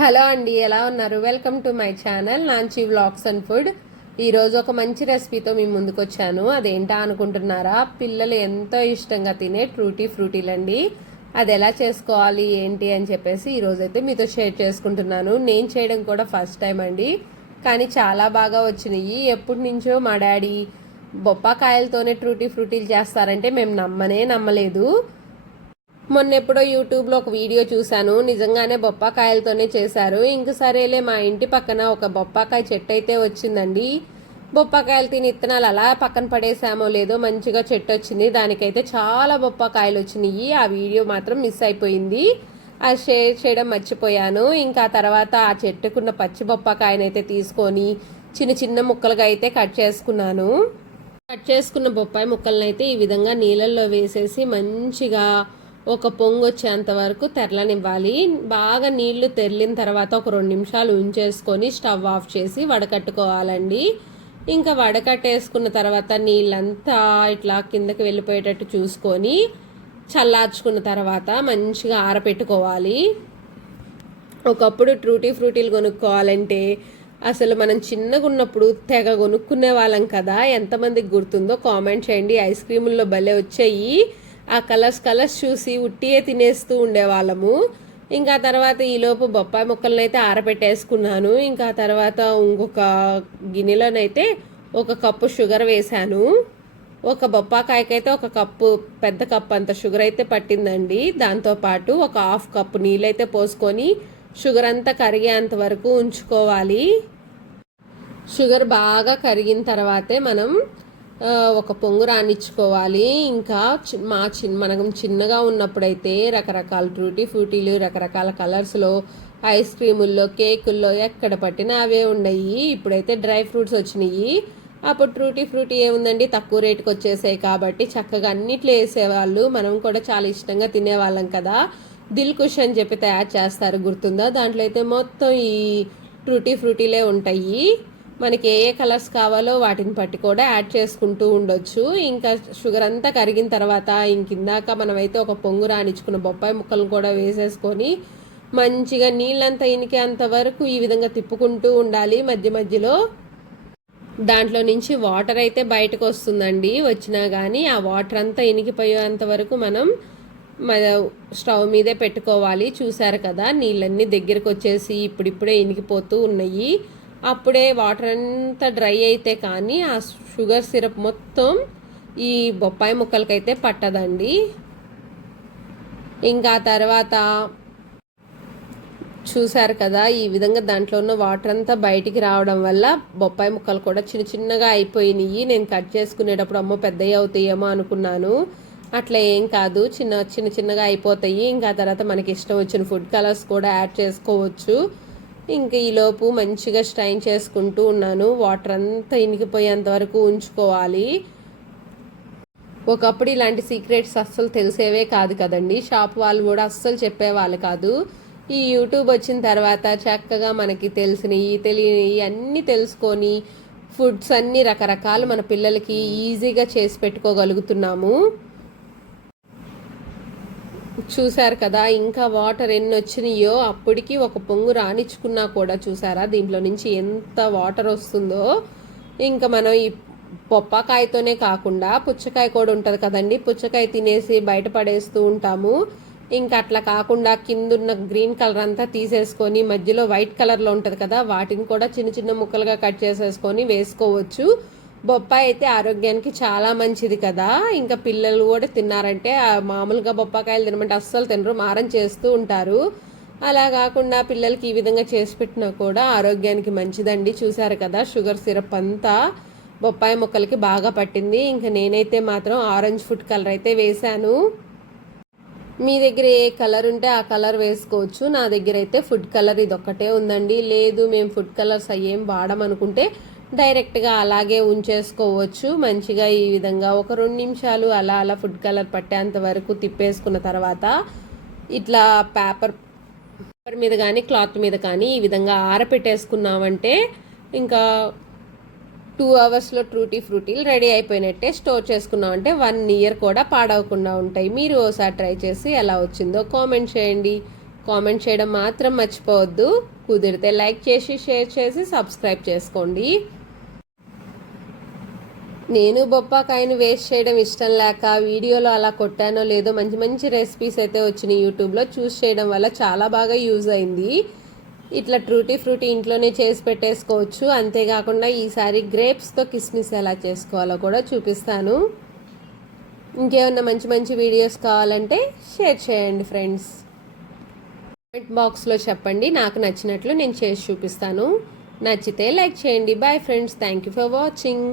Hello అండి ఎలా ఉన్నారు? Welcome to my channel నాంచి vlogs and food ఈరోజు ఒక మంచి రెసిపీతో మీ ముందుకు వచ్చాను అదేంటా అనుకుంటున్నారా? పిల్లలు ఎంతో ఇష్టంగా తినే ట్రూటీ ఫ్రూటీలండి అది ఎలా చేసుకోవాలి ఏంటి అని చెప్పేసి ఈరోజు అయితే మీతో షేర్ చేసుకుంటున్నాను. నేను చేయడం కూడా ఫస్ట్ టైం అండి. కానీ చాలా బాగా వచ్చినాయి. ఎప్పటి నుంచో మా డాడీ బొప్పాకాయలతోనే ట్రూటీ ఫ్రూటీలు చేస్తారంటే మేము నమ్మనే నమ్మలేదు. మొన్న ఎప్పుడో యూట్యూబ్లో ఒక వీడియో చూశాను. నిజంగానే బొప్పాకాయలతోనే చేశారు. ఇంక సరేలే మా ఇంటి పక్కన ఒక బొప్పాకాయ చెట్టు అయితే వచ్చిందండి. బొప్పాకాయలు తిని ఇత్తనాలు అలా పక్కన పడేసామో లేదో మంచిగా చెట్టు వచ్చింది. దానికైతే చాలా బొప్పాకాయలు వచ్చినాయి. ఆ వీడియో మాత్రం మిస్ అయిపోయింది. అది షేర్ చేయడం మర్చిపోయాను. ఇంకా తర్వాత ఆ చెట్టుకున్న పచ్చి బొప్పాకాయనైతే తీసుకొని చిన్న చిన్న ముక్కలుగా అయితే కట్ చేసుకున్నాను. కట్ చేసుకున్న బొప్పాయి ముక్కలను అయితే ఈ విధంగా నీళ్ళల్లో వేసేసి మంచిగా ఒక పొంగు వచ్చేంత వరకు తెరలనివ్వాలి. బాగా నీళ్ళు తెరిలిన తర్వాత ఒక రెండు నిమిషాలు ఉంచేసుకొని స్టవ్ ఆఫ్ చేసి వడకట్టుకోవాలండి. ఇంకా వడకట్టేసుకున్న తర్వాత నీళ్ళంతా ఇట్లా కిందకి వెళ్ళిపోయేటట్టు చూసుకొని చల్లార్చుకున్న తర్వాత మంచిగా ఆరపెట్టుకోవాలి. ఒకప్పుడు ట్రూటీ ఫ్రూటీలు కొనుక్కోవాలంటే అసలు మనం చిన్నగా ఉన్నప్పుడు తెగ కొనుక్కునే వాళ్ళం కదా. ఎంతమందికి గుర్తుందో కామెంట్ చేయండి. ఐస్ క్రీముల్లో భలే వచ్చాయి. ఆ కలర్స్ కలర్స్ చూసి ఉట్టియే తినేస్తూ ఉండేవాళ్ళము. ఇంకా తర్వాత ఈలోపు బొప్పాయి ముక్కలను అయితే ఆరబెట్టేసుకున్నాను. ఇంకా తర్వాత ఇంకొక గిన్నెలోనైతే ఒక కప్పు షుగర్ వేశాను. ఒక బొప్పాకాయకైతే ఒక కప్పు పెద్ద కప్పు అంత షుగర్ అయితే పట్టిందండి. దాంతోపాటు ఒక హాఫ్ కప్పు నీళ్ళైతే పోసుకొని షుగర్ అంతా కరిగేంత వరకు ఉంచుకోవాలి. షుగర్ బాగా కరిగిన తర్వాతే మనం ఒక పొంగు రానిచ్చుకోవాలి ఇంకా మా చిన్న మనం చిన్నగా ఉన్నప్పుడైతే రకరకాల ట్రూటీ ఫ్రూటీలు రకరకాల కలర్స్లో ఐస్ క్రీముల్లో కేకుల్లో ఎక్కడ పట్టినా అవే ఉన్నాయి ఇప్పుడైతే డ్రై ఫ్రూట్స్ వచ్చినాయి. అప్పుడు ట్రూటీ ఫ్రూటీ ఏముందండి? తక్కువ రేటుకి వచ్చేసాయి కాబట్టి చక్కగా అన్నిట్లో వేసేవాళ్ళు. మనం కూడా చాలా ఇష్టంగా తినేవాళ్ళం కదా. దిల్ కుష్ అని చెప్పి తయారు చేస్తారు. గుర్తుందా? దాంట్లో అయితే మొత్తం ఈ ట్రూటీ ఫ్రూటీలే ఉంటాయి. మనకి ఏ ఏ కలర్స్ కావాలో వాటిని పట్టి కూడా యాడ్ చేసుకుంటూ ఉండొచ్చు. ఇంకా షుగర్ అంతా కరిగిన తర్వాత ఇంకిందాక మనమైతే ఒక పొంగు రాణించుకున్న బొప్పాయి ముక్కలను కూడా వేసేసుకొని మంచిగా నీళ్ళంతా ఇనికేంత వరకు ఈ విధంగా తిప్పుకుంటూ ఉండాలి. మధ్య మధ్యలో దాంట్లో నుంచి వాటర్ అయితే బయటకు వస్తుందండి. వచ్చినా కానీ ఆ వాటర్ అంతా ఇనికిపోయేంత వరకు మనం స్టవ్ మీదే పెట్టుకోవాలి. చూసారు కదా నీళ్ళన్నీ దగ్గరకు వచ్చేసి ఇప్పుడిప్పుడే ఇనికిపోతూ ఉన్నాయి. అప్పుడే వాటర్ అంతా డ్రై అయితే కానీ ఆ షుగర్ సిరప్ మొత్తం ఈ బొప్పాయి ముక్కలకైతే పట్టదండి. ఇంకా తర్వాత చూసారు కదా ఈ విధంగా దాంట్లో ఉన్న వాటర్ అంతా బయటికి రావడం వల్ల బొప్పాయి ముక్కలు కూడా చిన్న చిన్నగా అయిపోయినాయి. నేను కట్ చేసుకునేటప్పుడు అమ్మో పెద్దవి అవుతాయేమో అనుకున్నాను. అట్లా ఏం కాదు చిన్న చిన్న చిన్నగా అయిపోతాయి. ఇంకా తర్వాత మనకి ఇష్టం వచ్చిన ఫుడ్ కలర్స్ కూడా యాడ్ చేసుకోవచ్చు. ఇంకా ఈలోపు మంచిగా స్ట్రైన్ చేసుకుంటూ ఉన్నాను. వాటర్ అంతా ఇనికిపోయేంత వరకు ఉంచుకోవాలి. ఒకప్పుడు ఇలాంటి సీక్రెట్స్ అస్సలు తెలిసేవే కాదు కదండి. షాప్ వాళ్ళు కూడా అస్సలు చెప్పేవాళ్ళు కాదు. ఈ యూట్యూబ్ వచ్చిన తర్వాత చక్కగా మనకి తెలిసినవి తెలియనివి అన్నీ తెలుసుకొని ఫుడ్స్ అన్నీ రకరకాలు మన పిల్లలకి ఈజీగా చేసి పెట్టుకోగలుగుతున్నాము. చూశారు కదా ఇంకా వాటర్ ఎన్ని వచ్చినాయో అప్పటికి ఒక పొంగు రానిచ్చుకున్నా కూడా చూసారా దీంట్లో నుంచి ఎంత వాటర్ వస్తుందో. ఇంకా మనం ఈ పొప్పకాయతోనే కాకుండా పుచ్చకాయ కూడా ఉంటుంది కదండి. పుచ్చకాయ తినేసి బయటపడేస్తూ ఉంటాము. ఇంకా అట్లా కాకుండా కిందున్న గ్రీన్ కలర్ అంతా తీసేసుకొని మధ్యలో వైట్ కలర్లో ఉంటుంది కదా వాటిని కూడా చిన్న చిన్న ముక్కలుగా కట్ చేసేసుకొని వేసుకోవచ్చు. బొప్పాయి అయితే ఆరోగ్యానికి చాలా మంచిది కదా. ఇంకా పిల్లలు కూడా తిన్నారంటే మామూలుగా బొప్పాకాయలు తినమంటే అస్సలు తినరు మారం చేస్తూ ఉంటారు. అలా కాకుండా పిల్లలకి ఈ విధంగా చేసి పెట్టినా కూడా ఆరోగ్యానికి మంచిదండి. చూశారు కదా షుగర్ సిరప్ అంతా బొప్పాయి మొక్కలకి బాగా పట్టింది. ఇంకా నేనైతే మాత్రం ఆరెంజ్ ఫుడ్ కలర్ అయితే వేశాను. మీ దగ్గర ఏ కలర్ ఉంటే ఆ కలర్ వేసుకోవచ్చు. నా దగ్గర అయితే ఫుడ్ కలర్ ఇది ఒక్కటే ఉందండి. లేదు మేము ఫుడ్ కలర్స్ అయ్యేం వాడమనుకుంటే డైరెక్ట్గా అలాగే ఉంచేసుకోవచ్చు. మంచిగా ఈ విధంగా ఒక రెండు నిమిషాలు అలా అలా ఫుడ్ కలర్ పట్టేంత వరకు తిప్పేసుకున్న తర్వాత ఇట్లా పేపర్ పేపర్ మీద కానీ క్లాత్ మీద కానీ ఈ విధంగా ఆరపెట్టేసుకున్నామంటే ఇంకా టూ అవర్స్లో ట్రూటీ ఫ్రూటీలు రెడీ అయిపోయినట్టే స్టోర్ చేసుకున్నామంటే వన్ ఇయర్ కూడా పాడవకుండా ఉంటాయి. మీరు ఓసారి ట్రై చేసి ఎలా వచ్చిందో కామెంట్ చేయండి. కామెంట్ చేయడం మాత్రం మర్చిపోవద్దు. కుదిరితే లైక్ చేసి షేర్ చేసి సబ్స్క్రైబ్ చేసుకోండి. నేను బొప్పాకాయను వేస్ట్ చేయడం ఇష్టం లేక వీడియోలో అలా కొట్టానో లేదో మంచి మంచి రెసిపీస్ అయితే వచ్చినాయి యూట్యూబ్లో. చూస్ చేయడం వల్ల చాలా బాగా యూజ్ అయింది. ఇట్లా ట్రూటీ ఫ్రూటీ ఇంట్లోనే చేసి పెట్టేసుకోవచ్చు. అంతేకాకుండా ఈసారి గ్రేప్స్తో కిస్మిస్ ఎలా చేసుకోవాలో కూడా చూపిస్తాను. ఇంకేమన్నా మంచి మంచి వీడియోస్ కావాలంటే షేర్ చేయండి ఫ్రెండ్స్. కామెంట్ బాక్స్లో చెప్పండి. నాకు నచ్చినట్లు నేను చేసి చూపిస్తాను. నచ్చితే లైక్ చేయండి. Bye friends. Thank you for watching.